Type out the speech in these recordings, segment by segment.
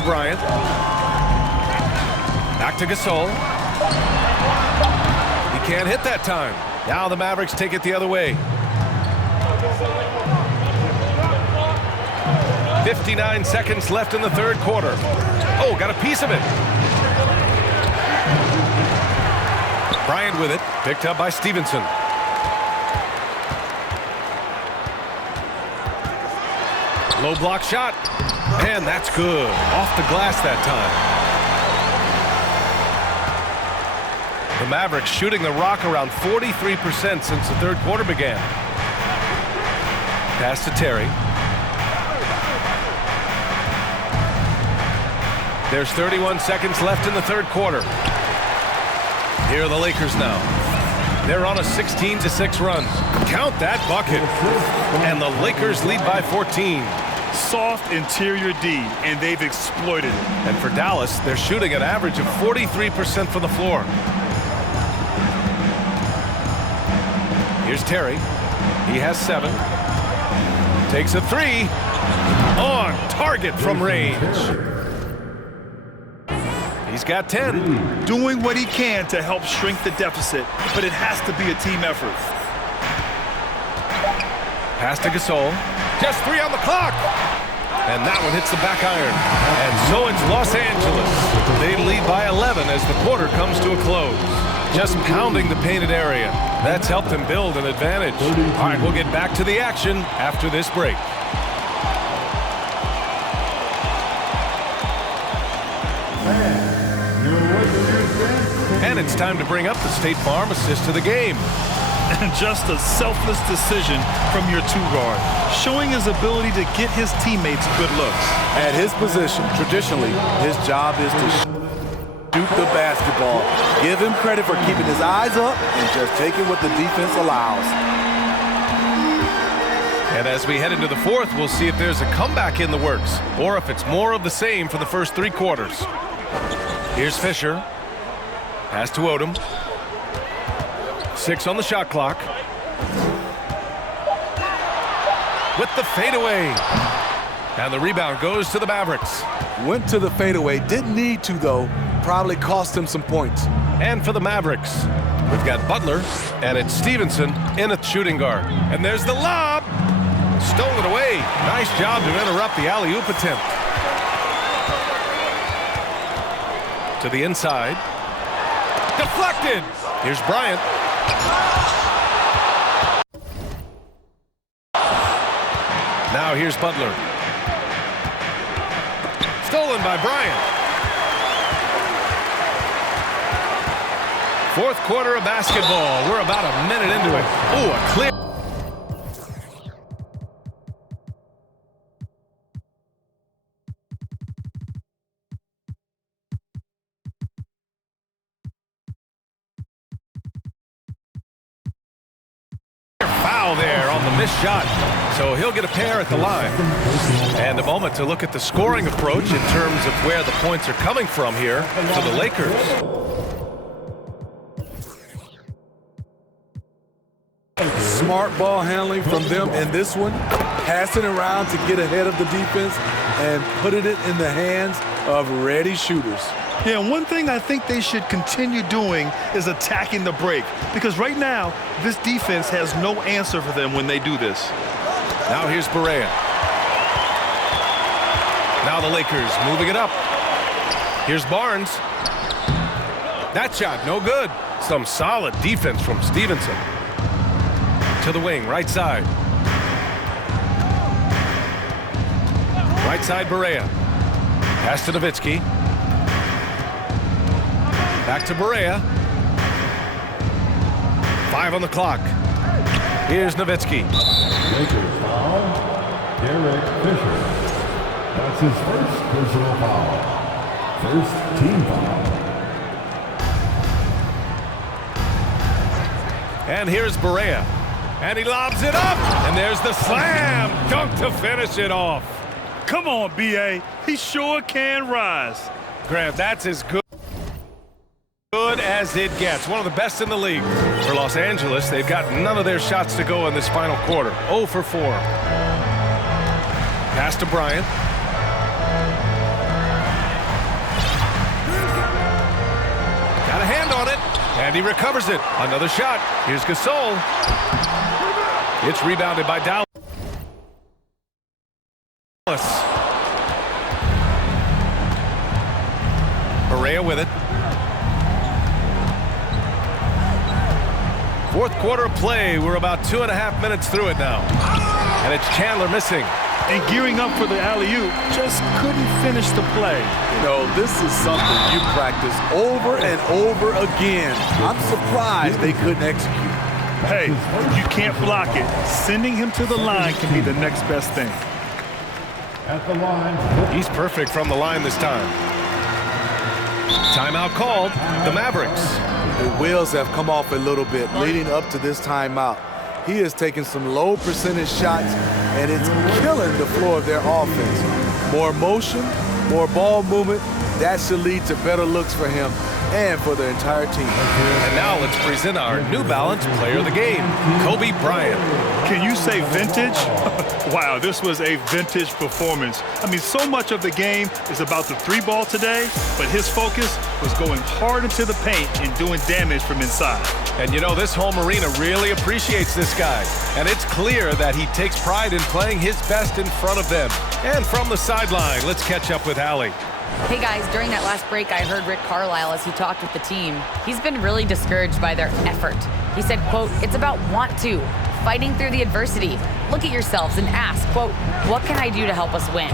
to Bryant. Back to Gasol. He can't hit that time. Now the Mavericks take it the other way. 59 seconds left in the third quarter. Oh, got a piece of it. Bryant with it. Picked up by Stevenson. Low block shot. And that's good. Off the glass that time. The Mavericks shooting the rock around 43% since the third quarter began. Pass to Terry. There's 31 seconds left in the third quarter. Here are the Lakers now. They're on a 16-6 run. Count that bucket. And the Lakers lead by 14. Soft interior D, and they've exploited it. And for Dallas, they're shooting an average of 43% from the floor. Here's Terry. He has 7. Takes a 3. On target from range. He's got 10. Doing what he can to help shrink the deficit, but it has to be a team effort. Pass to Gasol. Just 3 on the clock. And that one hits the back iron. And so it's Los Angeles. They lead by 11 as the quarter comes to a close. Just pounding the painted area. That's helped them build an advantage. All right, we'll get back to the action after this break. And it's time to bring up the State Farm assist of the game. And just a selfless decision from your 2-guard, showing his ability to get his teammates good looks. At his position, traditionally, his job is to shoot the basketball. Give him credit for keeping his eyes up and just taking what the defense allows. And as we head into the fourth, we'll see if there's a comeback in the works or if it's more of the same for the first 3 quarters. Here's Fisher. Pass to Odom. 6 on the shot clock. With the fadeaway. And the rebound goes to the Mavericks. Went to the fadeaway. Didn't need to, though. Probably cost him some points. And for the Mavericks, we've got Butler, and it's Stevenson in a shooting guard. And there's the lob. Stolen away. Nice job to interrupt the alley-oop attempt. To the inside. Deflected. Here's Bryant. Now here's Butler. Stolen by Bryant. Fourth quarter of basketball. We're about a minute into it. Oh, a clear. Foul there on the missed shot. So he'll get a pair at the line. And a moment to look at the scoring approach in terms of where the points are coming from here for the Lakers. Smart ball handling from them in this one. Passing around to get ahead of the defense and putting it in the hands of ready shooters. Yeah, and one thing I think they should continue doing is attacking the break. Because right now, this defense has no answer for them when they do this. Now here's Barea. Now the Lakers moving it up. Here's Barnes. That shot, no good. Some solid defense from Stevenson. To the wing, right side. Right side, Barea. Pass to Nowitzki. Back to Barea. 5 on the clock. Here's Nowitzki. Lakers foul, Derek Fisher. That's his first personal foul. First team foul. And here's Barea. And he lobs it up. And there's the slam dunk to finish it off. Come on, B.A. He sure can rise. Grant, that's as good as it gets. One of the best in the league. For Los Angeles, they've got none of their shots to go in this final quarter. 0 for 4. Pass to Bryant. And he recovers it. Another shot. Here's Gasol. It's rebounded by Dallas. Perea with it. Fourth quarter of play. We're about 2.5 minutes through it now. And it's Chandler missing. And gearing up for the alley-oop, just couldn't finish the play. You know, this is something you practice over and over again. I'm surprised they couldn't execute. Hey, if you can't block it, sending him to the line can be the next best thing. At the line. He's perfect from the line this time. Timeout called. The Mavericks. The wheels have come off a little bit leading up to this timeout. He is taking some low percentage shots, and it's killing the flow of their offense. More motion, more ball movement, that should lead to better looks for him and for the entire team. And now let's present our New Balance Player of the Game, Kobe Bryant. Can you say vintage? Wow, this was a vintage performance. I mean, so much of the game is about the three ball today, but his focus was going hard into the paint and doing damage from inside. And you know, this home arena really appreciates this guy. And it's clear that he takes pride in playing his best in front of them. And from the sideline, let's catch up with Allie. Hey guys, during that last break, I heard Rick Carlisle as he talked with the team. He's been really discouraged by their effort. He said, quote, "It's about want to, fighting through the adversity. Look at yourselves and ask, quote, what can I do to help us win?"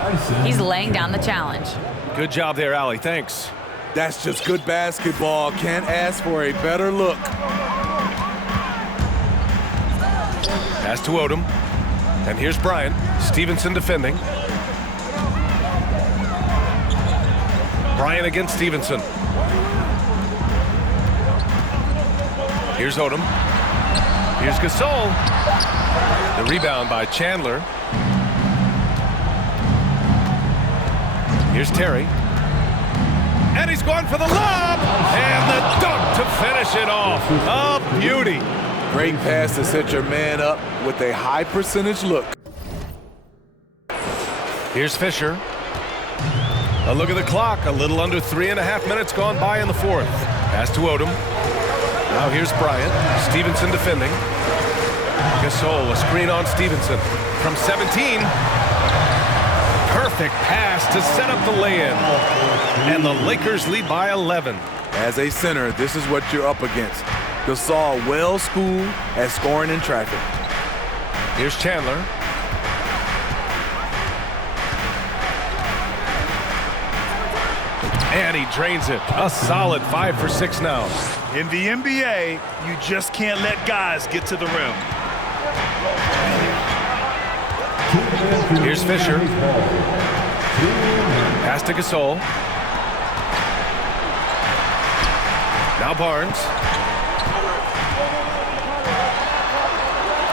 He's laying down the challenge. Good job there, Allie. Thanks. That's just good basketball. Can't ask for a better look. Pass to Odom. And here's Bryant. Stevenson defending. Bryant against Stevenson. Here's Odom. Here's Gasol. The rebound by Chandler. Here's Terry. And he's going for the lob. And the dunk to finish it off. A beauty. Great pass to set your man up with a high percentage look. Here's Fisher. A look at the clock. A little under 3.5 minutes gone by in the fourth. Pass to Odom. Now here's Bryant. Stevenson defending. Gasol, a screen on Stevenson. From 17. Perfect pass to set up the lay-in. And the Lakers lead by 11. As a center, this is what you're up against. Gasol well-schooled at scoring in traffic. Here's Chandler. And he drains it. A solid 5 for 6 now. In the NBA, you just can't let guys get to the rim. Here's Fisher. Pass to Gasol. Now Barnes.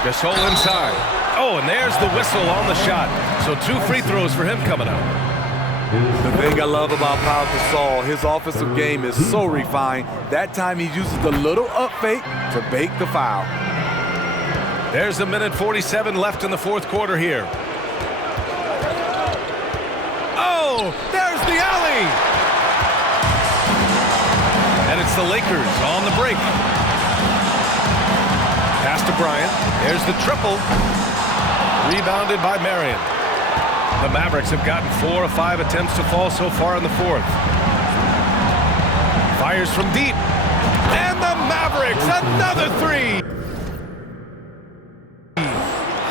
Gasol inside. Oh, and there's the whistle on the shot. So 2 free throws for him coming up. The thing I love about Pau Gasol, his offensive game is so refined. That time he uses the little up fake to bake the foul. There's a minute 47 left in the fourth quarter here. Oh, there's the alley! And it's the Lakers on the break. Pass to Bryant. There's the triple. Rebounded by Marion. The Mavericks have gotten 4 of 5 attempts to fall so far in the fourth. Fires from deep. And the Mavericks, another 3!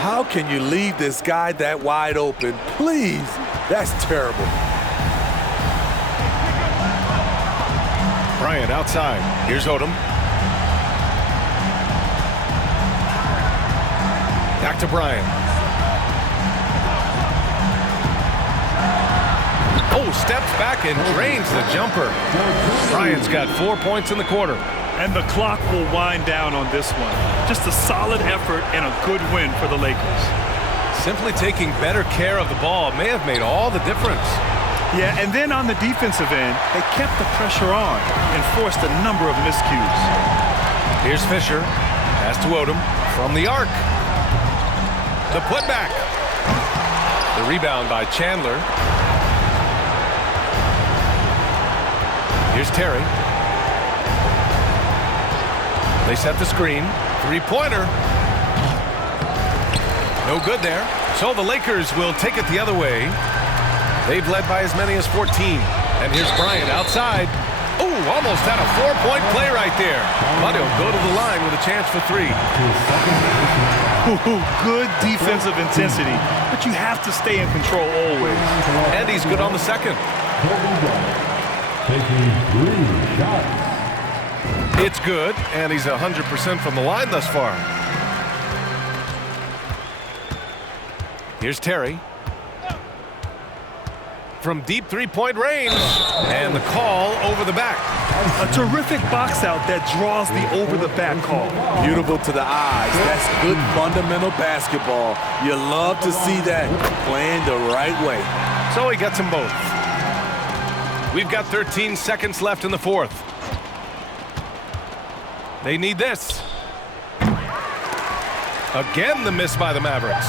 How can you leave this guy that wide open? Please, that's terrible. Bryant outside. Here's Odom. Back to Bryant. Oh, steps back and drains the jumper. Bryant's got 4 points in the quarter. And the clock will wind down on this one. Just a solid effort and a good win for the Lakers. Simply taking better care of the ball may have made all the difference. Yeah, and then on the defensive end, they kept the pressure on and forced a number of miscues. Here's Fisher. Pass to Odom from the arc. The putback. The rebound by Chandler. Here's Terry. They set the screen. Three-pointer. No good there. So the Lakers will take it the other way. They've led by as many as 14. And here's Bryant outside. Oh, almost had a 4-point play right there. But he'll go to the line with a chance for 3. Good defensive intensity, but you have to stay in control always. And he's good on the second. Taking 3 shots. It's good, and he's 100% from the line thus far. Here's Terry. From deep three-point range. And the call over the back. A terrific box out that draws the over-the-back call. Beautiful to the eyes. That's good fundamental basketball. You love to see that playing the right way. So he gets them both. We've got 13 seconds left in the fourth. They need this. Again, the miss by the Mavericks.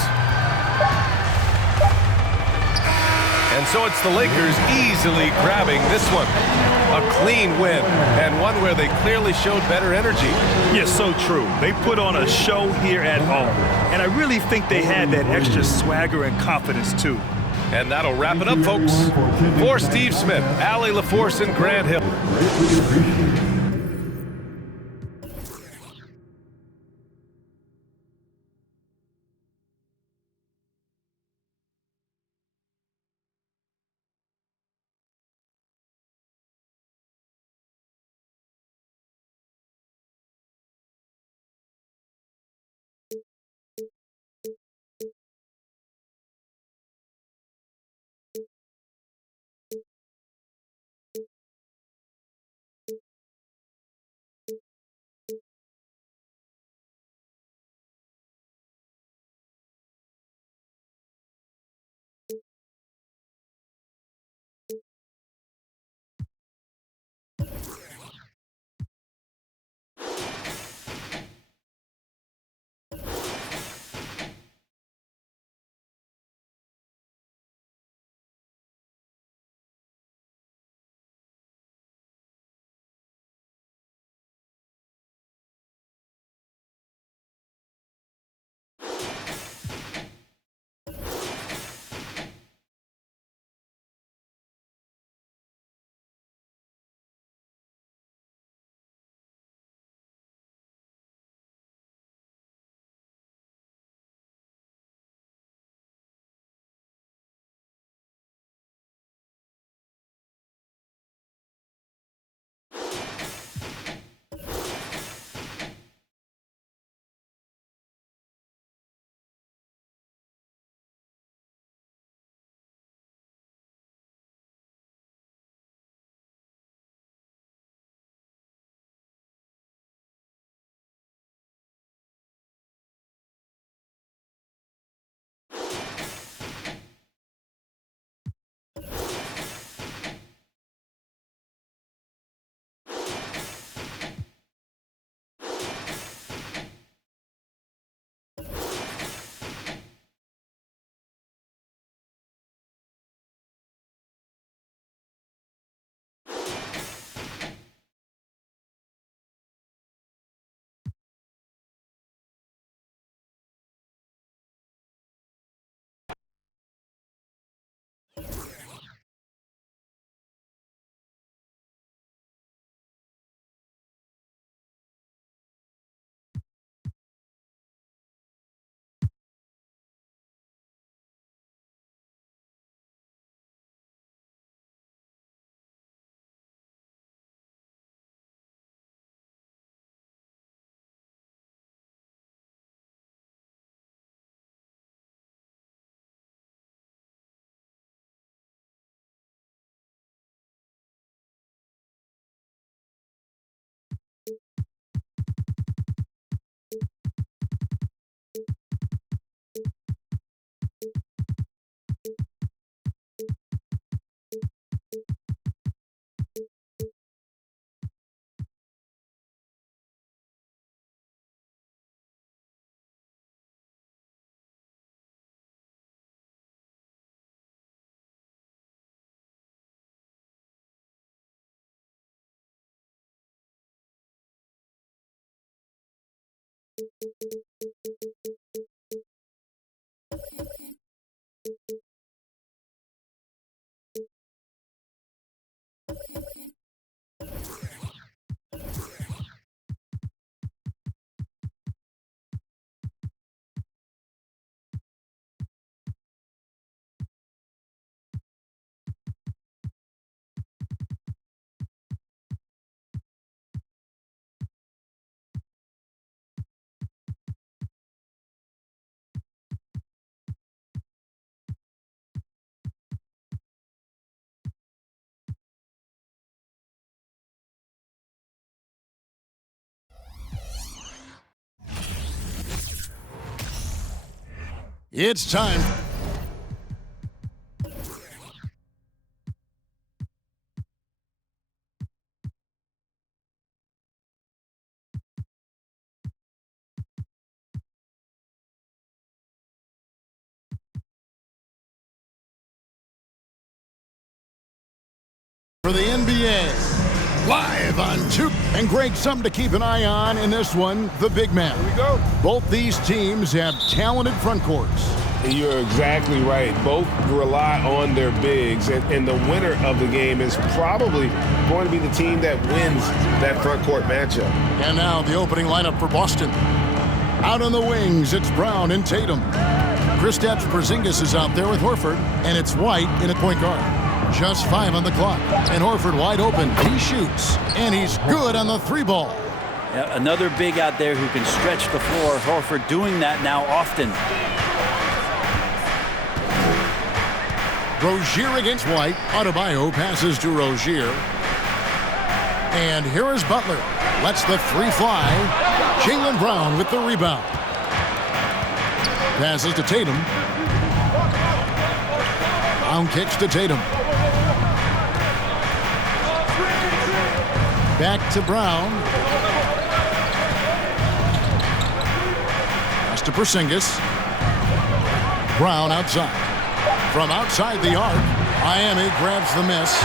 And so it's the Lakers easily grabbing this one. A clean win, and one where they clearly showed better energy. Yes, so true. They put on a show here at home, and I really think they had that extra swagger and confidence, too. And that'll wrap it up, folks. For Steve Smith, Allie LaForce, and Grant Hill. It's time. For the NBA, live on two. And Greg, something to keep an eye on in this one, the big man. Here we go. Both these teams have talented front courts. You're exactly right. Both rely on their bigs, and the winner of the game is probably going to be the team that wins that front court matchup. And now the opening lineup for Boston. Out on the wings, it's Brown and Tatum. Kristaps Porzingis is out there with Horford, and it's White in at point guard. Just 5 on the clock, and Horford wide open. He shoots, and he's good on the 3-ball. Yeah, another big out there who can stretch the floor. Horford doing that now often. Rozier against White. Adebayo passes to Rozier. And here is Butler. Lets the 3 fly. Jaylen Brown with the rebound. Passes to Tatum. Brown kicks to Tatum. Back to Brown. Pass to Porzingis. Brown outside. From outside the arc, Miami grabs the miss.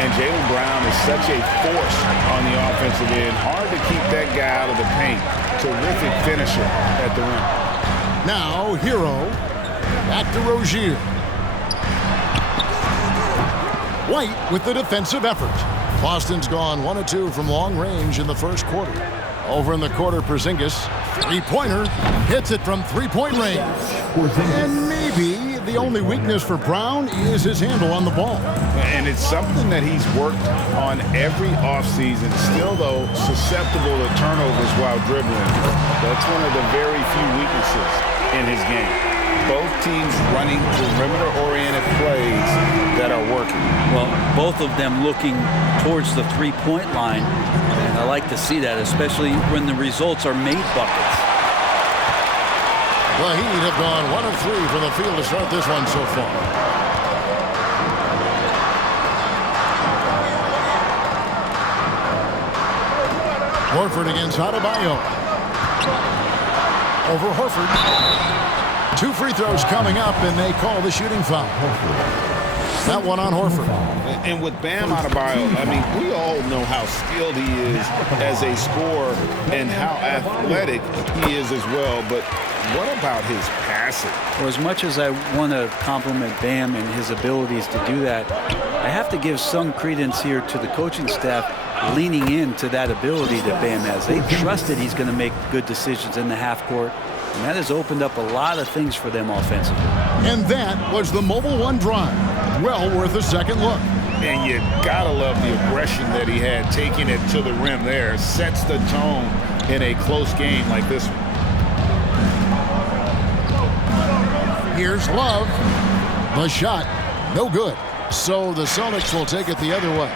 And Jaylen Brown is such a force on the offensive end. Hard to keep that guy out of the paint. Terrific finisher at the rim. Now, Hero. Back to Rozier. White with the defensive effort. Boston's gone 1 of 2 from long range in the first quarter. Over in the quarter, Porzingis. 3-pointer. Hits it from 3-point range. And maybe the only weakness for Brown is his handle on the ball. And it's something that he's worked on every offseason. Still, though, susceptible to turnovers while dribbling. That's one of the very few weaknesses in his game. Both teams running perimeter-oriented plays that are working. Well, both of them looking towards the 3-point line. And I like to see that, especially when the results are made buckets. The Heat have gone 1 of 3 from the field to start this one so far. Horford against Adebayo. Over Horford. 2 free throws coming up, and they call the shooting foul. That one on Horford. And with Bam Adebayo, I mean, we all know how skilled he is as a scorer and how athletic he is as well. But what about his passing? Well, as much as I want to compliment Bam and his abilities to do that, I have to give some credence here to the coaching staff leaning into that ability that Bam has. They trust that he's going to make good decisions in the half court, and that has opened up a lot of things for them offensively. And that was the Mobile One drive. Well worth a second look. And you gotta love the aggression that he had, taking it to the rim there. Sets the tone in a close game like this one. Here's Love. The shot, no good. So the Celtics will take it the other way.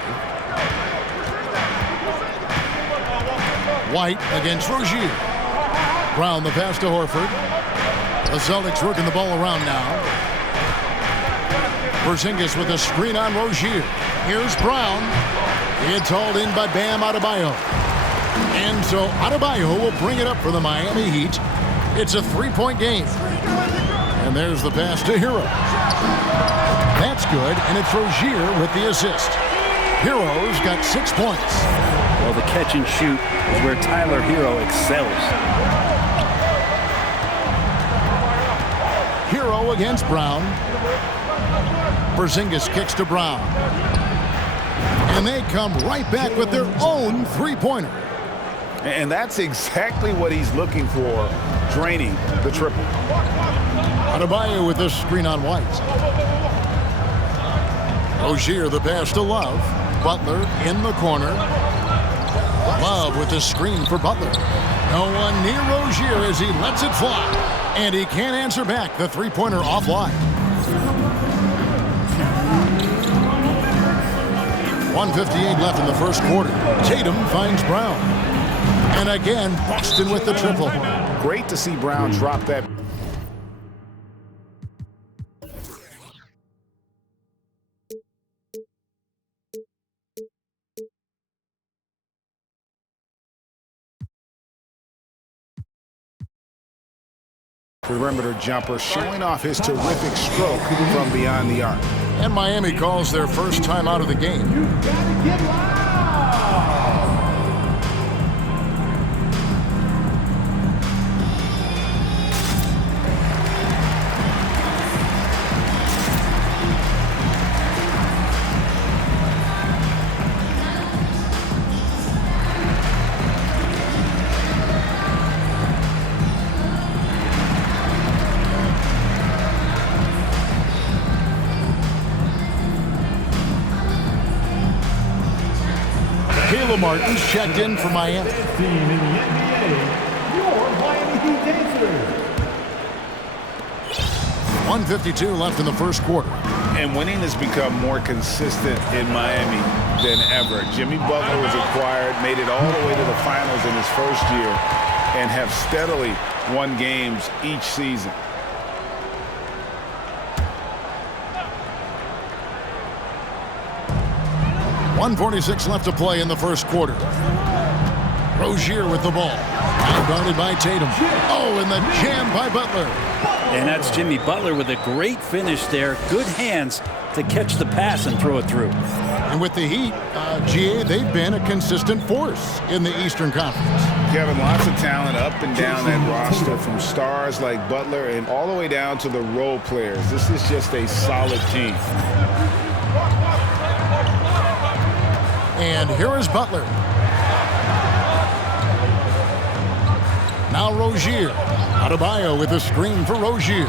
White against Rozier. Brown the pass to Horford. The Celtics working the ball around now. Porzingis with a screen on Rozier. Here's Brown. It's hauled in by Bam Adebayo. And so Adebayo will bring it up for the Miami Heat. It's a 3-point game. And there's the pass to Hero. That's good, and it's Rozier with the assist. Hero's got 6 points. Well, the catch and shoot is where Tyler Hero excels. Hero against Brown. Porzingis kicks to Brown. And they come right back with their own three-pointer. And that's exactly what he's looking for, draining the triple. Adebayo with this screen on White. Rozier the pass to Love. Butler in the corner. Love with the screen for Butler. No one near Rozier as he lets it fly. And he can't answer back. The three-pointer offline. 1:58 left in the first quarter. Tatum finds Brown. And again, Boston with the triple. Great to see Brown drop that. Perimeter jumper, showing off his terrific stroke from beyond the arc. And Miami calls their first time out of the game. Martin's checked in for Miami. Team in the NBA, your Miami Heat Dancers. 1:52 left in the first quarter. And winning has become more consistent in Miami than ever. Jimmy Butler was acquired, made it all the way to the finals in his first year, and have steadily won games each season. .146 left to play in the first quarter. Rozier with the ball. Now guarded by Tatum. Oh, and the jam by Butler. And that's Jimmy Butler with a great finish there. Good hands to catch the pass and throw it through. And with the Heat, GA, they've been a consistent force in the Eastern Conference. Kevin, lots of talent up and down that roster, from stars like Butler and all the way down to the role players. This is just a solid team. And here is Butler. Now Rozier. Adebayo with a screen for Rozier.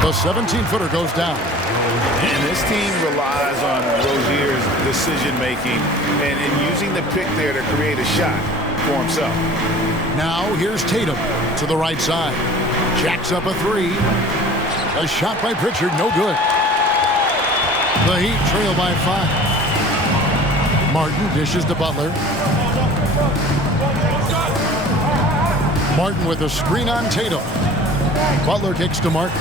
The 17-footer goes down. And this team relies on Rozier's decision-making and using the pick there to create a shot for himself. Now here's Tatum to the right side. Jacks up a three. A shot by Pritchard, no good. The Heat trail by 5. Martin dishes to Butler. Martin with a screen on Tatum. Butler kicks to Martin.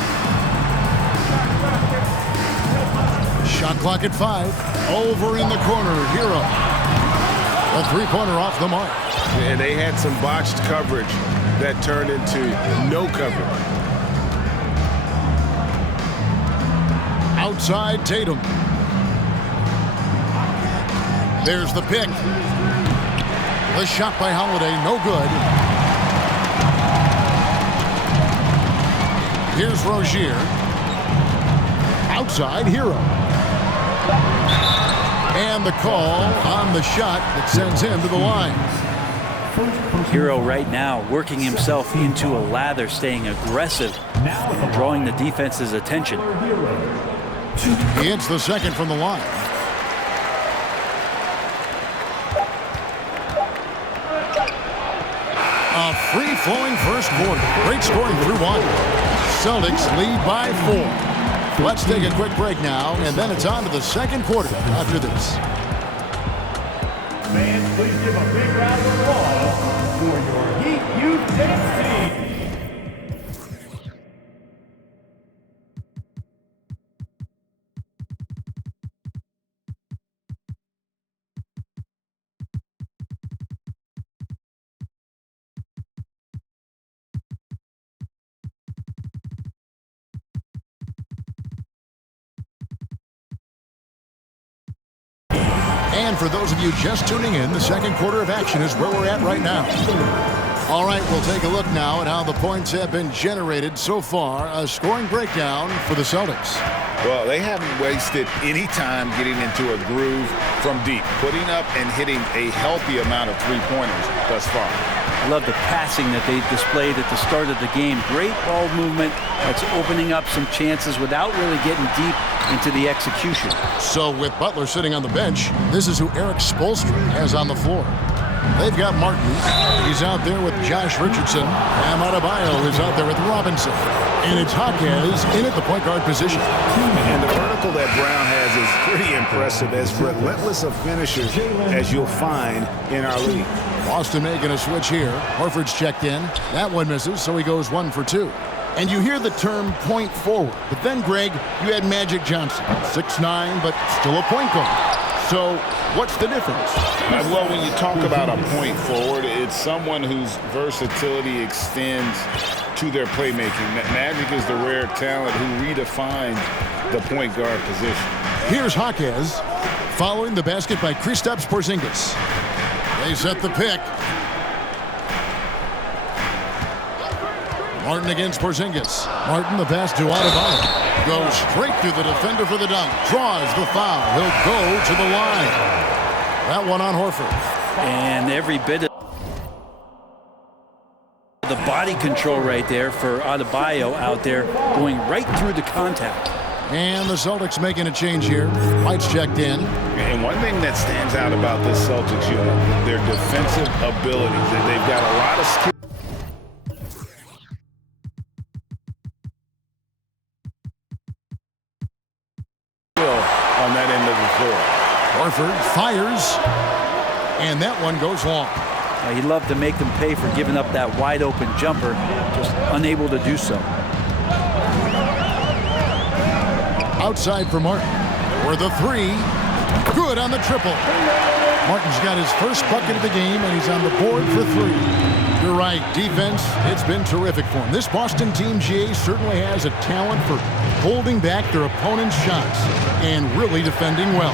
Shot clock at 5. Over in the corner, Hero. A three-pointer off the mark. And they had some botched coverage that turned into no coverage. Outside Tatum. There's the pick. The shot by Holiday, no good. Here's Rozier. Outside, Hero. And the call on the shot that sends him to the line. Hero right now working himself into a lather, staying aggressive, and drawing the defense's attention. He hits the second from the line. A free-flowing first quarter. Great scoring through 1. Celtics lead by 4. Let's take a quick break now, and then it's on to the second quarter after this. Fans, please give a big round of applause for your Heat Youth Dance Team. And for those of you just tuning in, the second quarter of action is where we're at right now. All right, we'll take a look now at how the points have been generated so far. A scoring breakdown for the Celtics. Well, they haven't wasted any time getting into a groove from deep, putting up and hitting a healthy amount of three-pointers thus far. I love the passing that they displayed at the start of the game. Great ball movement that's opening up some chances without really getting deep into the execution. So with Butler sitting on the bench, this is who Eric Spoelstra has on the floor. They've got Martin. He's out there with Josh Richardson. Bam Adebayo is out there with Robinson. And it's Jaquez in at the point guard position. And the vertical that Brown has is pretty impressive, as relentless a finisher as you'll find in our league. Boston making a switch here. Horford's checked in. That one misses, so he goes 1 for 2. And you hear the term point forward. But then, Greg, you had Magic Johnson. 6'9", but still a point guard. So what's the difference? Well, when you talk about a point forward, it's someone whose versatility extends to their playmaking. Magic is the rare talent who redefined the point guard position. Here's Jaquez following the basket by Kristaps Porzingis. They set the pick. Martin against Porzingis. Martin, the pass to Adebayo. Goes straight through the defender for the dunk. Draws the foul. He'll go to the line. That one on Horford. And every bit of the body control right there for Adebayo out there, going right through the contact. And the Celtics making a change here. White's checked in. And one thing that stands out about this Celtics unit, their defensive abilities. They've got a lot of skill. On that end of the floor. Horford fires, and that one goes long. He'd love to make them pay for giving up that wide open jumper, just unable to do so. Outside for Martin, for the three. Good on the triple. Martin's got his first bucket of the game, and he's on the board for 3. You're right, defense, it's been terrific for him. This Boston team, GA, certainly has a talent for holding back their opponent's shots and really defending well.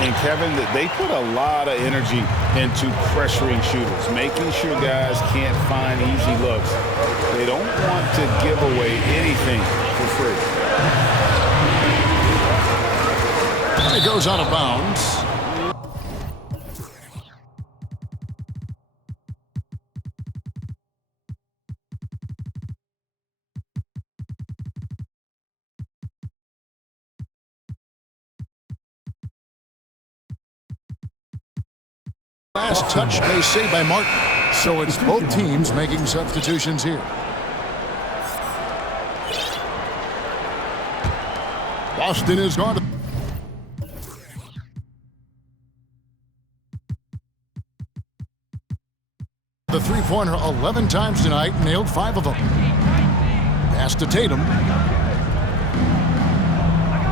And Kevin, they put a lot of energy into pressuring shooters, making sure guys can't find easy looks. They don't want to give away anything for free. And it goes out of bounds. Last touch, they say, by Martin. So it's both teams making substitutions here. Boston is gone. The three-pointer 11 times tonight, nailed 5 of them. Pass to Tatum.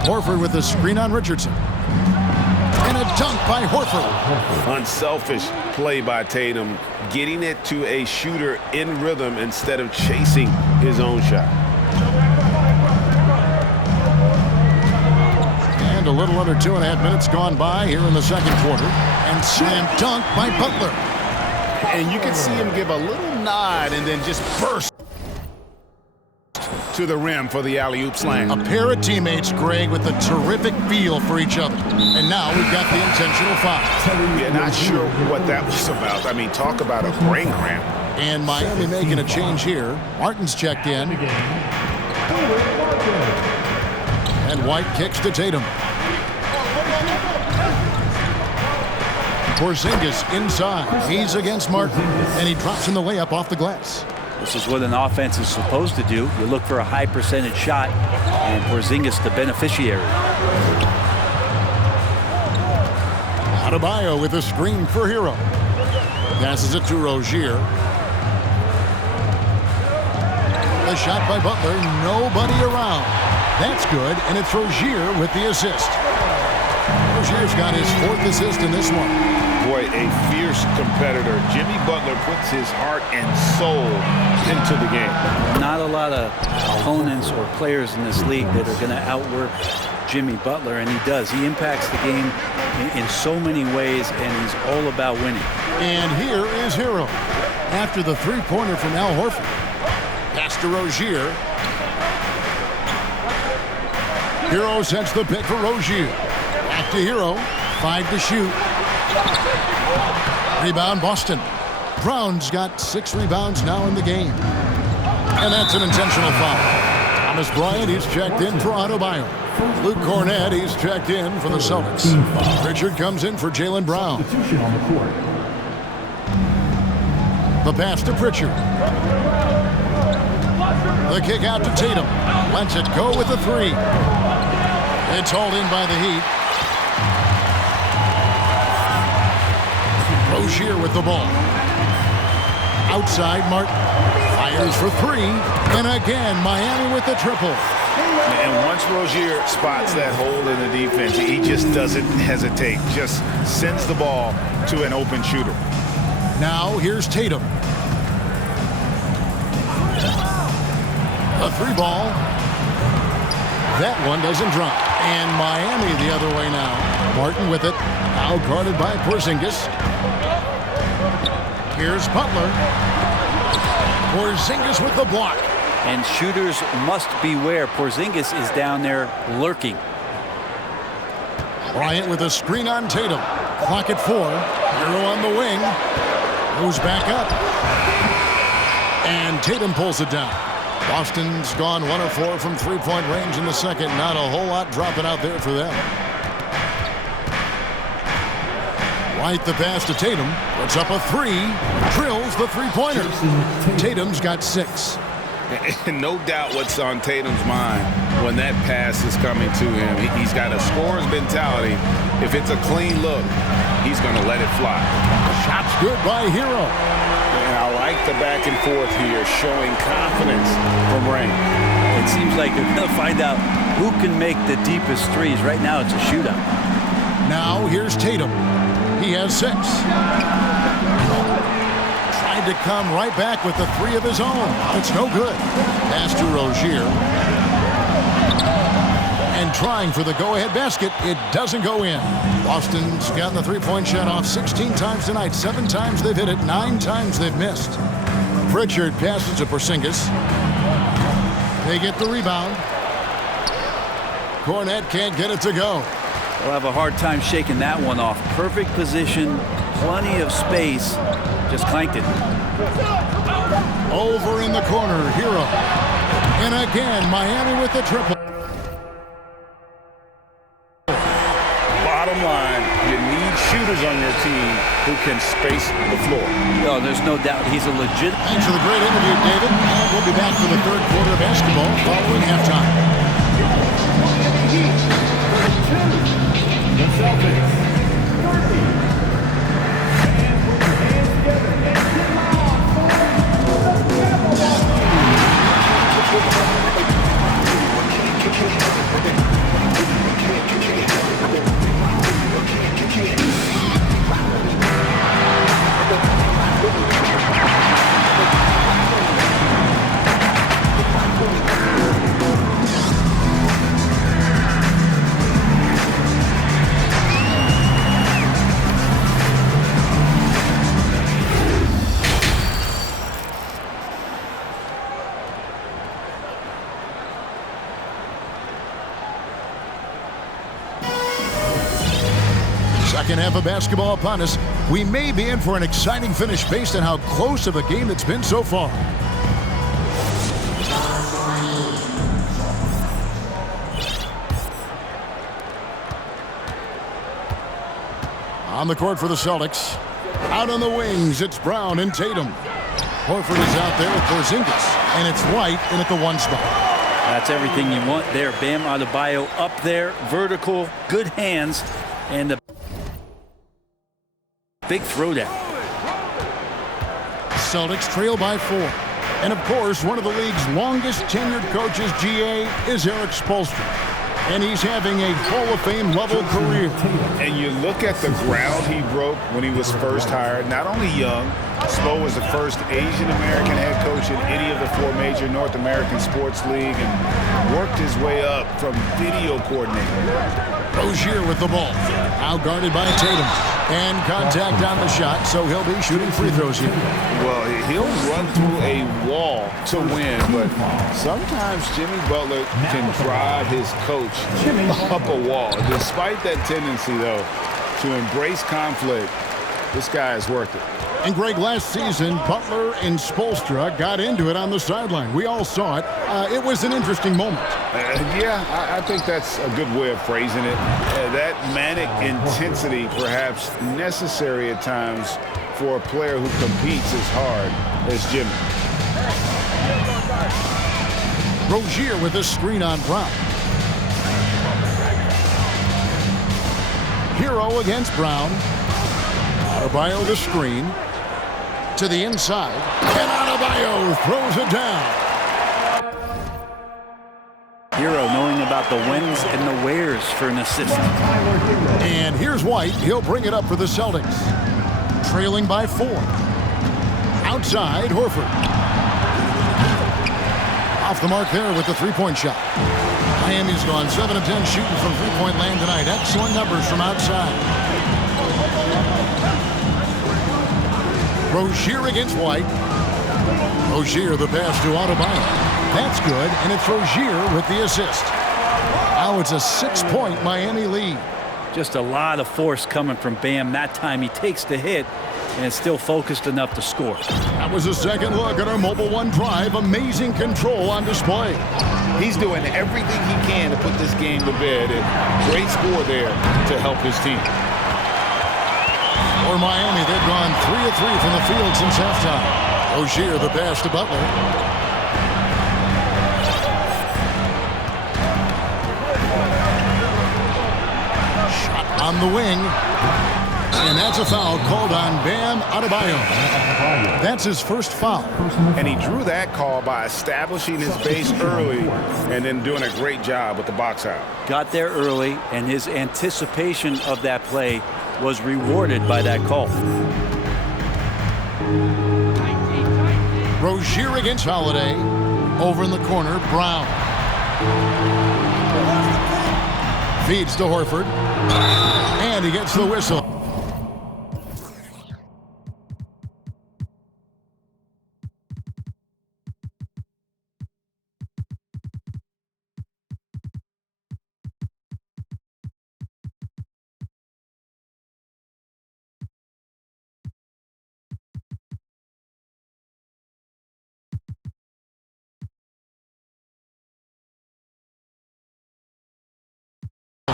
Horford with the screen on Richardson. And a dunk by Horford. Unselfish play by Tatum, getting it to a shooter in rhythm instead of chasing his own shot. And a little under 2.5 minutes gone by here in the second quarter. And slam dunk by Butler. And you can see him give a little nod and then just burst to the rim for the alley-oop slam. A pair of teammates, Greg, with a terrific feel for each other. And now we've got the intentional foul. Yeah, not sure what that was about. I mean, talk about a brain cramp. And Miami making a change here. Martin's checked in. And White kicks to Tatum. Porzingis inside. He's against Martin. And he drops in the layup off the glass. This is what an offense is supposed to do. You look for a high percentage shot, and Porzingis the beneficiary. Adebayo with a screen for Hero. Passes it to Rozier. The shot by Butler. Nobody around. That's good, and it's Rozier with the assist. Rozier's got his 4th assist in this one. Boy, a fierce competitor. Jimmy Butler puts his heart and soul into the game. Not a lot of opponents or players in this league that are going to outwork Jimmy Butler, and he does. He impacts the game in so many ways, and he's all about winning. And here is Hero. After the three-pointer from Al Horford. Pass to Rozier. Hero sets the pick for Rozier. Back to Hero. 5 to shoot. Rebound Boston. Brown's got 6 rebounds now in the game. And that's an intentional foul. Thomas Bryant, he's checked in for Adebayo. Luke Cornett, he's checked in for the Celtics. Richard comes in for Jaylen Brown. The pass to Pritchard. The kick out to Tatum. Lets it go with the 3. It's hauled in by the Heat. Rozier with the ball. Outside, Martin. Fires for 3. And again, Miami with the triple. And once Rozier spots that hole in the defense, he just doesn't hesitate. Just sends the ball to an open shooter. Now here's Tatum. A 3 ball. That one doesn't drop. And Miami the other way now. Martin with it. Now guarded by Porzingis. Here's Butler. Porzingis with the block. And shooters must beware. Porzingis is down there lurking. Bryant with a screen on Tatum. Clock at 4. Hero on the wing. Goes back up. And Tatum pulls it down. Boston's gone 1 of 4 from three-point range in the second. Not a whole lot dropping out there for them. White the pass to Tatum. Puts up a 3. Drills the three-pointer. Tatum's got 6. And no doubt what's on Tatum's mind when that pass is coming to him. He's got a scorer's mentality. If it's a clean look, he's going to let it fly. Shot's good by Hero. And I like the back and forth here, showing confidence from Rain. It seems like they're going to find out who can make the deepest threes. Right now, it's a shootout. Now here's Tatum. He has 6. Tried to come right back with the 3 of his own. It's no good. Pass to Rozier. And trying for the go-ahead basket. It doesn't go in. Boston's gotten the three-point shot off 16 times tonight. 7 times they've hit it. 9 times they've missed. Pritchard passes to Porzingis. They get the rebound. Cornett can't get it to go. They'll have a hard time shaking that one off. Perfect position, plenty of space. Just clanked it. Over in the corner, Hero. And again, Miami with the triple. Bottom line, you need shooters on your team who can space the floor. No, there's no doubt he's a legit. Thanks for the great interview, David. And we'll be back for the third quarter of basketball following halftime. The Celtics, 30. And put your hands together and get Second half of basketball upon us. We may be in for an exciting finish based on how close of a game it's been so far. On the court for the Celtics. Out on the wings, it's Brown and Tatum. Horford is out there with Porzingis. And it's White in at the 1 spot. That's everything you want there. Bam Adebayo up there, vertical, good hands, and the big throwdown. Celtics trail by 4. And of course, one of the league's longest tenured coaches, GA, is Eric Spoelstra. And he's having a Hall of Fame level career. And you look at the ground he broke when he was first hired. Not only young, Spo was the first Asian-American head coach in any of the 4 major North American sports league and worked his way up from video coordinator. Rozier with the ball. Now guarded by Tatum. And contact on the shot, so he'll be shooting free throws here. Well, he'll run through a wall to win, but sometimes Jimmy Butler can drive his coach up a wall. Despite that tendency, though, to embrace conflict, this guy has worked it. And Greg, last season, Butler and Spoelstra got into it on the sideline. We all saw it. It was an interesting moment. I think that's a good way of phrasing it. That manic intensity, perhaps necessary at times for a player who competes as hard as Jimmy. Rozier with a screen on Brown. Hero against Brown. Adebayo the screen. To the inside. And Adebayo throws it down. Hero knowing about the whens and the wheres for an assist. And here's White. He'll bring it up for the Celtics. Trailing by 4. Outside, Horford. Off the mark there with the three-point shot. Miami's gone 7 of 10 shooting from three-point land tonight. Excellent numbers from outside. Rozier against White. Rozier the pass to Adebayo. That's good, and it's Rozier with the assist. Now it's a 6-point Miami lead. Just a lot of force coming from Bam. That time he takes the hit and is still focused enough to score. That was a second look at our Mobile One drive. Amazing control on display. He's doing everything he can to put this game to bed. And great score there to help his team. For Miami, they've gone 3 of 3 from the field since halftime. Rozier the pass to Butler. Shot on the wing. And that's a foul called on Bam Adebayo. That's his first foul. And he drew that call by establishing his base early and then doing a great job with the box out. Got there early, and his anticipation of that play was rewarded by that call. Rozier against Holiday. Over in the corner, Brown. Feeds to Horford. And he gets the whistle.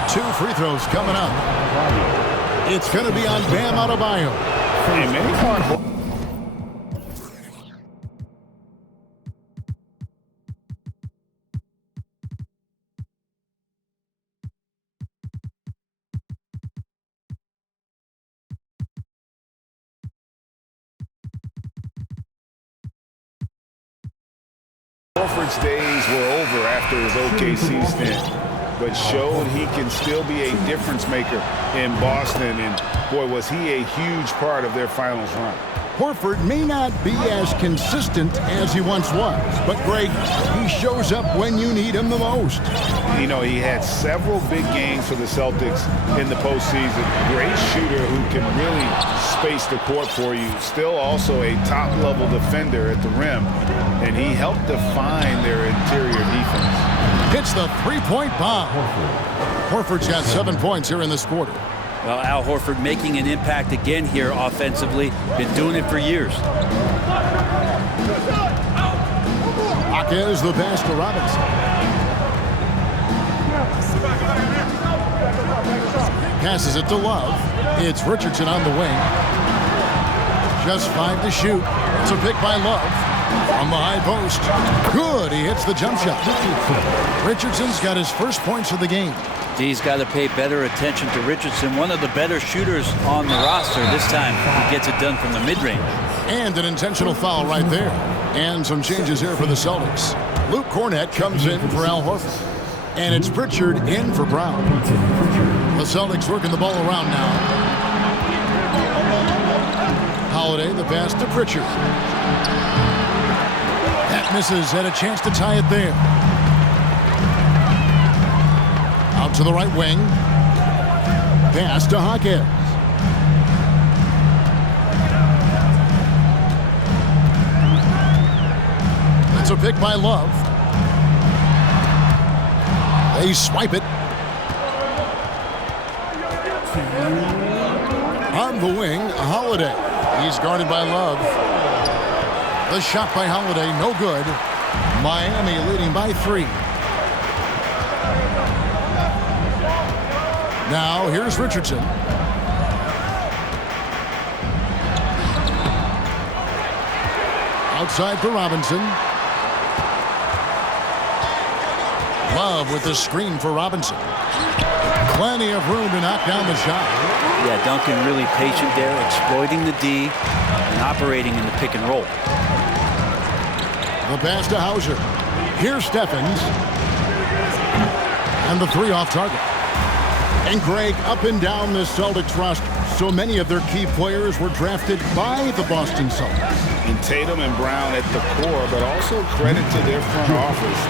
Two free throws coming up. It's going to be on Bam Adebayo. And many caught. Horford's days were over after his OKC stint, but showed he can still be a difference maker in Boston. And boy, was he a huge part of their finals run. Horford may not be as consistent as he once was, but Greg, he shows up when you need him the most. You know, he had several big games for the Celtics in the postseason. Great shooter who can really space the court for you. Still also a top-level defender at the rim, and he helped define their interior defense. Hits the three-point bomb. Horford's got 7 points here in this quarter. Well, Al Horford making an impact again here offensively. Been doing it for years. Jaquez the pass to Robinson. Passes it to Love. It's Richardson on the wing. Just 5 to shoot. It's a pick by Love. From the high post. Good. He hits the jump shot. Richardson's got his first points of the game. D's got to pay better attention to Richardson, one of the better shooters on the roster. This time he gets it done from the mid-range. And an intentional foul right there. And some changes here for the Celtics. Luke Cornett comes in for Al Horford. And it's Pritchard in for Brown. The Celtics working the ball around now. Holiday, the pass to Pritchard. That misses, had a chance to tie it there. Out to the right wing. Pass to Hawkins. That's a pick by Love. They swipe it. On the wing, Holiday. He's guarded by Love. The shot by Holiday, no good. Miami leading by 3. Now, here's Richardson. Outside for Robinson. Love with the screen for Robinson. Plenty of room to knock down the shot. Yeah, Duncan really patient there, exploiting the D and operating in the pick and roll. The pass to Hauser. Here's Steffens. And the 3 off target. And Greg, up and down the Celtics roster, so many of their key players were drafted by the Boston Celtics. And Tatum and Brown at the core, but also credit to their front office.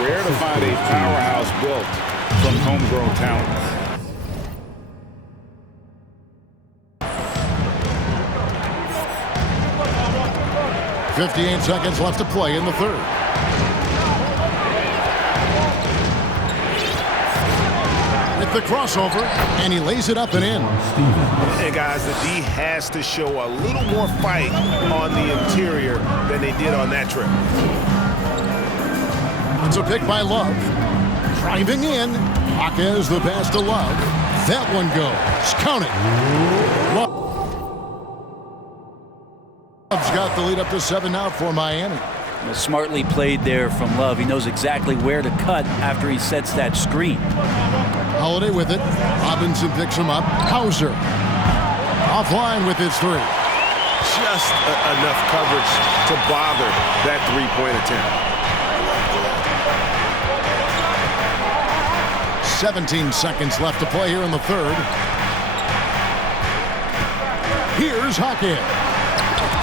Rare to find a powerhouse built from homegrown talent. .58 seconds left to play in the third. With the crossover, and he lays it up and in. Hey guys, the D has to show a little more fight on the interior than they did on that trip. It's a pick by Love. Driving in. Hawkins the pass to Love. That one goes. Count it. Love's got the lead up to 7 now for Miami. Smartly played there from Love. He knows exactly where to cut after he sets that screen. Holiday with it. Robinson picks him up. Hauser offline with his 3. Just enough coverage to bother that three-point attempt. 17 seconds left to play here in the third. Here's Hawkins.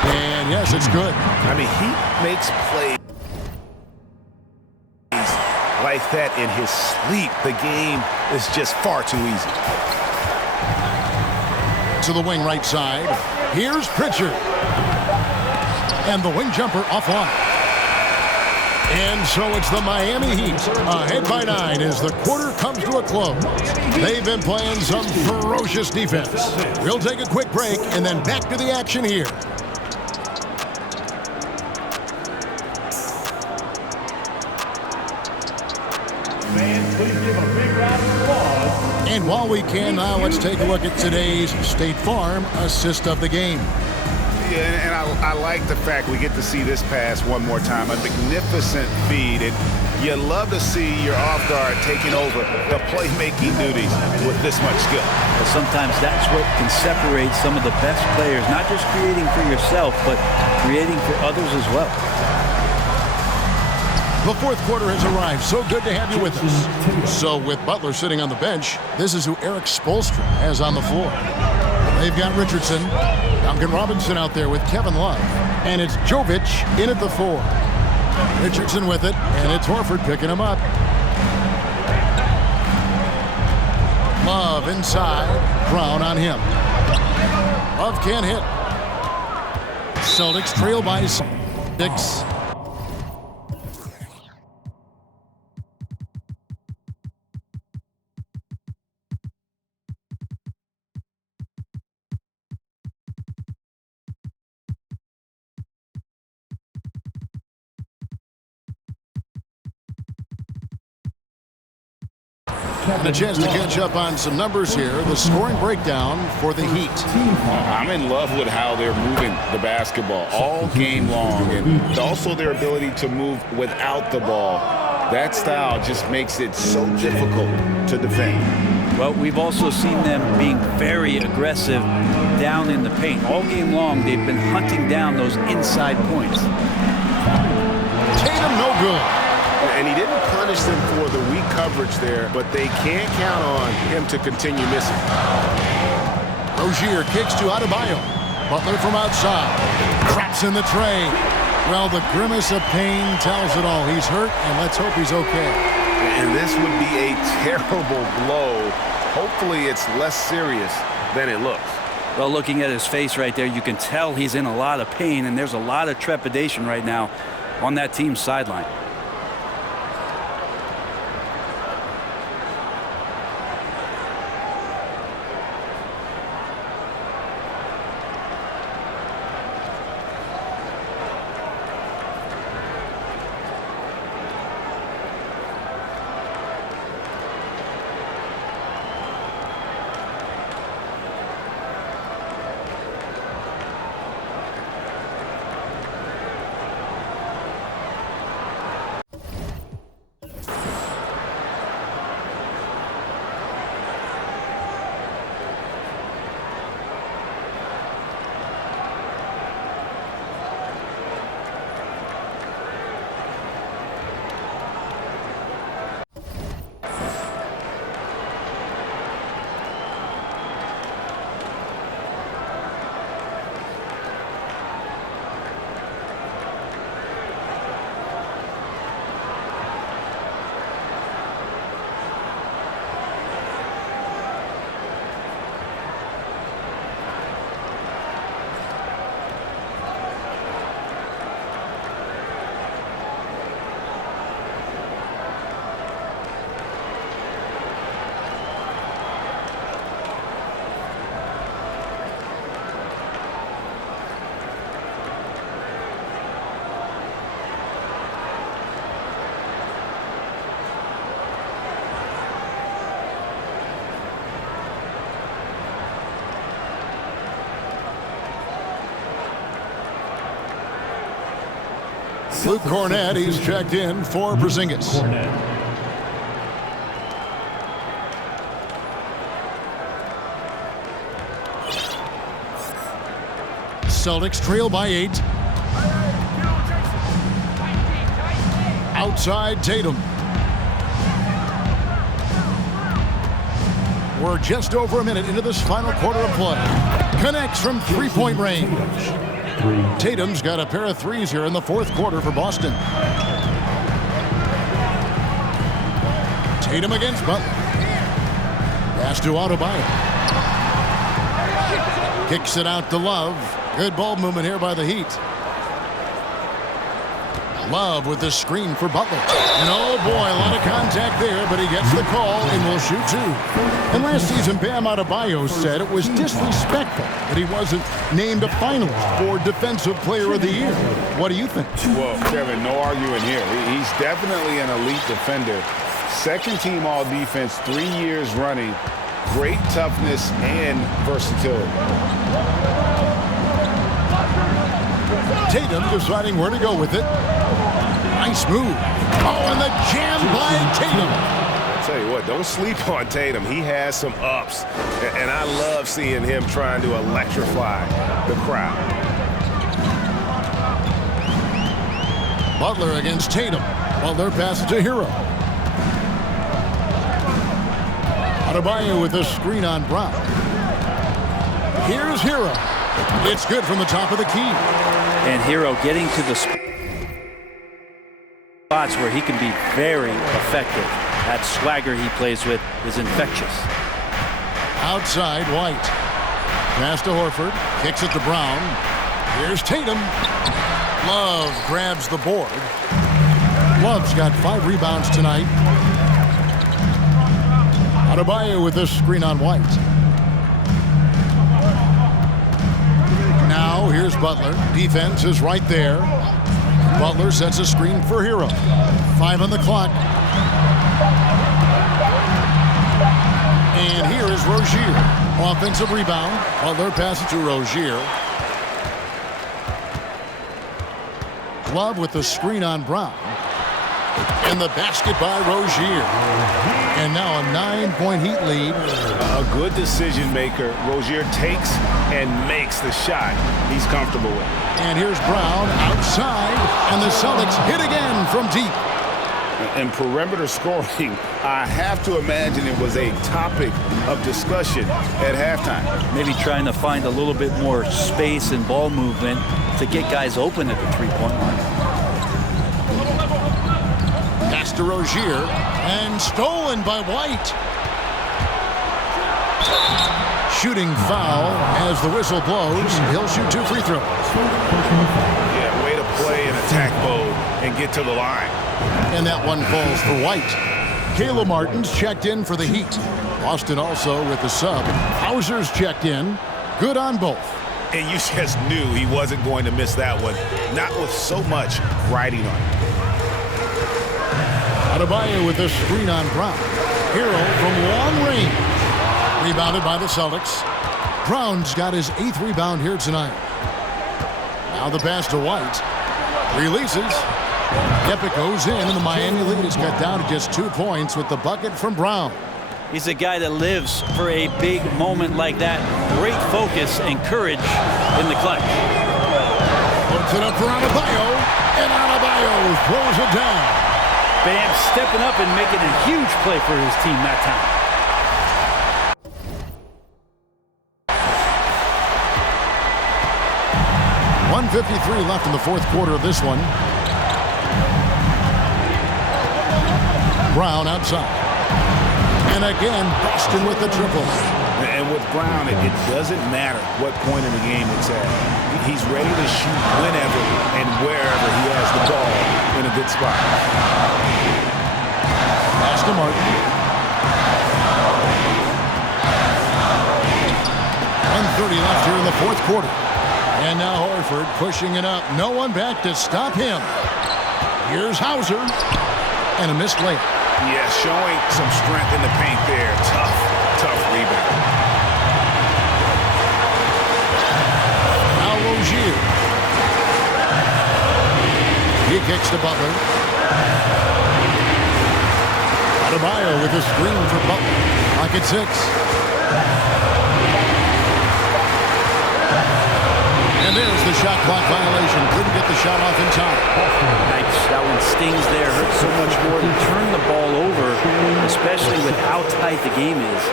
And yes, it's good. I mean, he makes plays like that in his sleep. The game is just far too easy. To the wing right side. Here's Pritchard. And the wing jumper offline. And so it's the Miami Heat ahead by 9 as the quarter comes to a close. They've been playing some ferocious defense. We'll take a quick break and then back to the action here. And while we can now, let's take a look at today's State Farm assist of the game. Yeah, and I like the fact we get to see this pass one more time. A magnificent feed. And you love to see your off guard taking over the playmaking duties with this much skill. Well, sometimes that's what can separate some of the best players, not just creating for yourself, but creating for others as well. The fourth quarter has arrived. So good to have you with us. So with Butler sitting on the bench, this is who Eric Spoelstra has on the floor. They've got Richardson, Duncan Robinson out there with Kevin Love, and it's Jovic in at the 4. Richardson with it, and it's Horford picking him up. Love inside, Brown on him. Love can't hit. Celtics trail by 6. And a chance to catch up on some numbers here. The scoring breakdown for the Heat. I'm in love with how they're moving the basketball all game long, and also their ability to move without the ball. That style just makes it so difficult to defend. Well, we've also seen them being very aggressive down in the paint. All game long, they've been hunting down those inside points. Tatum no good. And he didn't punish them for the weak coverage there, but they can't count on him to continue missing. Rozier kicks to Adebayo. Butler from outside. Traps in the tray. Well, the grimace of pain tells it all. He's hurt, and let's hope he's okay. And this would be a terrible blow. Hopefully it's less serious than it looks. Well, looking at his face right there, you can tell he's in a lot of pain, and there's a lot of trepidation right now on that team's sideline. Luke Cornett, he's checked in for Porzingis. Celtics trail by 8. Outside Tatum. We're just over a minute into this final quarter of play. Connects from three-point range. Tatum's got a pair of threes here in the fourth quarter for Boston. Tatum against Butler. Pass to Adebayo. Kicks it out to Love. Good ball movement here by the Heat. Love with the screen for Butler. And oh boy, a lot of contact there, but he gets the call and will shoot two. And last season, Bam Adebayo said it was disrespectful that he wasn't named a finalist for Defensive Player of the Year. What do you think? Well, Kevin, no arguing here. He's definitely an elite defender. Second team all defense, 3 years running. Great toughness and versatility. Tatum deciding where to go with it. Nice move. Oh, and the jam by Tatum. I'll tell you what, don't sleep on Tatum. He has some ups, and I love seeing him trying to electrify the crowd. Butler against Tatum. Butler passes to Hero. Adebayo with a screen on Brown. Here's Hero. It's good from the top of the key. And Hero getting to the spots where he can be very effective. That swagger he plays with is infectious. Outside, White. Pass to Horford. Kicks it to Brown. Here's Tatum. Love grabs the board. Love's got 5 rebounds tonight. Adebayo with this screen on White. Now here's Butler. Defense is right there. Butler sets a screen for Hero. 5 on the clock. And here is Rozier. Offensive rebound. Butler passes to Rozier. Love with the screen on Brown. And the basket by Rozier. And now a 9-point Heat lead. A good decision maker. Rozier takes and makes the shot he's comfortable with. And here's Brown outside. And the Celtics hit again from deep. and perimeter scoring, I have to imagine it was a topic of discussion at halftime. Maybe trying to find a little bit more space and ball movement to get guys open at the three-point line. Pass to Rozier, and stolen by White. Shooting foul as the whistle blows. He'll shoot 2 free throws. Yeah, way to play in attack mode and get to the line. And that one falls for White. Caleb Martin's checked in for the Heat. Boston also with the sub. Hauser's checked in. Good on both. And you just knew he wasn't going to miss that one. Not with so much riding on it. Adebayo with a screen on Brown. Hero from long range. Rebounded by the Celtics. Brown's got his 8th rebound here tonight. Now the pass to White. Releases. Epic goes in, and the Miami lead is cut down to just 2 points with the bucket from Brown. He's a guy that lives for a big moment like that. Great focus and courage in the clutch. Puts it up for Adebayo, and Adebayo throws it down. Bam stepping up and making a huge play for his team that time. 1:53 left in the 4th quarter of this one. Brown outside. And again, Boston with the triple. And with Brown, it doesn't matter what point in the game it's at. He's ready to shoot whenever and wherever he has the ball in a good spot. Pass to Martin. 1:30 left here in the 4th quarter. And now Horford pushing it up. No one back to stop him. Here's Hauser. And a missed layup. Yeah, showing some strength in the paint there. Tough rebound. Now Rozier. He kicks to Butler. Adebayo with a screen for Butler. Lock at 6. And there's the shot clock violation. Couldn't get the shot off in time. Nice. That one stings there. Hurts so much more to turn the ball over, especially with how tight the game is.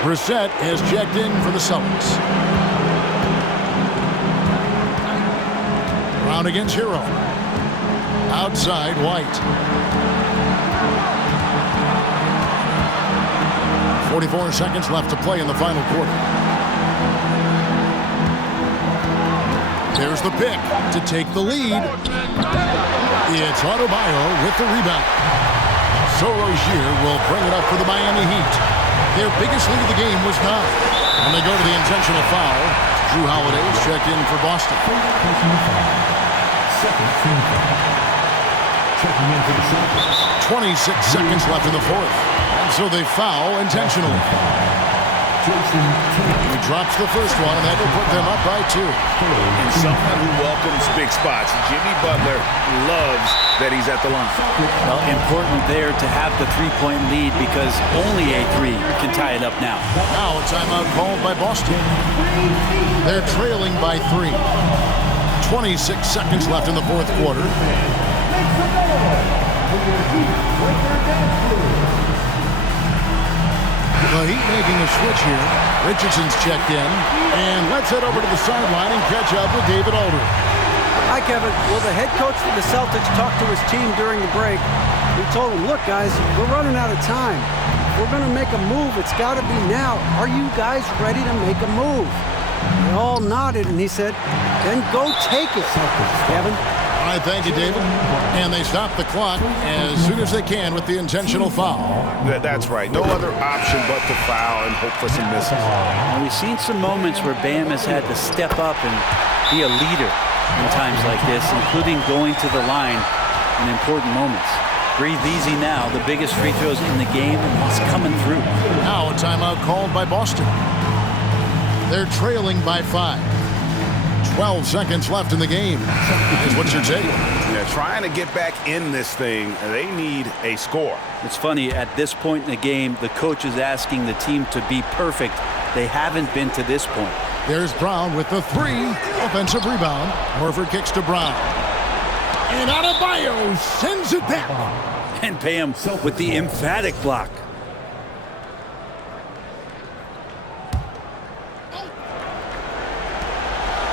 Brissett has checked in for the Celtics. Brown against Hero. Outside, White. 44 seconds left to play in the final quarter. There's the pick to take the lead. It's Adebayo with the rebound. So Rozier will bring it up for the Miami Heat. Their biggest lead of the game was 9. And they go to the intentional foul. Drew Holiday's checked in for Boston. Second team foul. Checking in for the Celtics. 26 seconds left in the 4th. And so they foul intentionally. He drops the first one, and that will put them up by 2. And someone who welcomes big spots. Jimmy Butler loves that he's at the line. Well, important there to have the 3-point lead because only a 3 can tie it up now. Now a timeout called by Boston. They're trailing by 3. 26 seconds left in the 4th quarter. The Heat making a switch here. Richardson's checked in. And let's head over to the sideline and catch up with David Aldridge. Hi, Kevin. Well, the head coach for the Celtics talked to his team during the break. He told them, look, guys, we're running out of time. If we're going to make a move, it's got to be now. Are you guys ready to make a move? They all nodded, and he said, then go take it, Kevin. All right, thank you, David. And they stop the clock as soon as they can with the intentional foul. That's right. No other option but to foul and hope for some misses. And we've seen some moments where Bam has had to step up and be a leader in times like this, including going to the line in important moments. Breathe easy now. The biggest free throws in the game is coming through. Now a timeout called by Boston. They're trailing by 5. 12 seconds left in the game. What's your take? Yeah, trying to get back in this thing, they need a score. It's funny, at this point in the game, the coach is asking the team to be perfect. They haven't been to this point. There's Brown with the 3. Offensive rebound. Horford kicks to Brown. And Adebayo sends it back. And Bam with the emphatic block.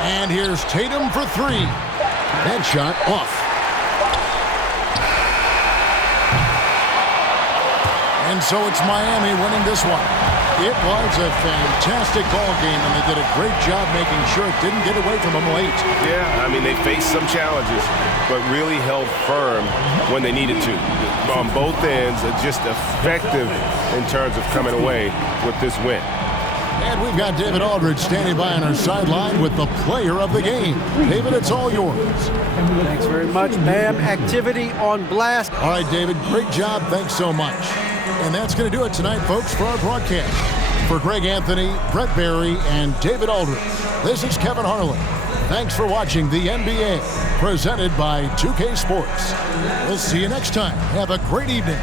And here's Tatum for three. That shot off. And so it's Miami winning this one. It was a fantastic ball game, and they did a great job making sure it didn't get away from them late. Yeah, I mean, they faced some challenges, but really held firm when they needed to. On both ends, just effective in terms of coming away with this win. And we've got David Aldridge standing by on our sideline with the player of the game. David, it's all yours. Thanks very much, Bam. Activity on blast. All right, David, great job. Thanks so much. And that's going to do it tonight, folks, for our broadcast. For Greg Anthony, Brett Barry, and David Aldridge, this is Kevin Harlan. Thanks for watching the NBA, presented by 2K Sports. We'll see you next time. Have a great evening.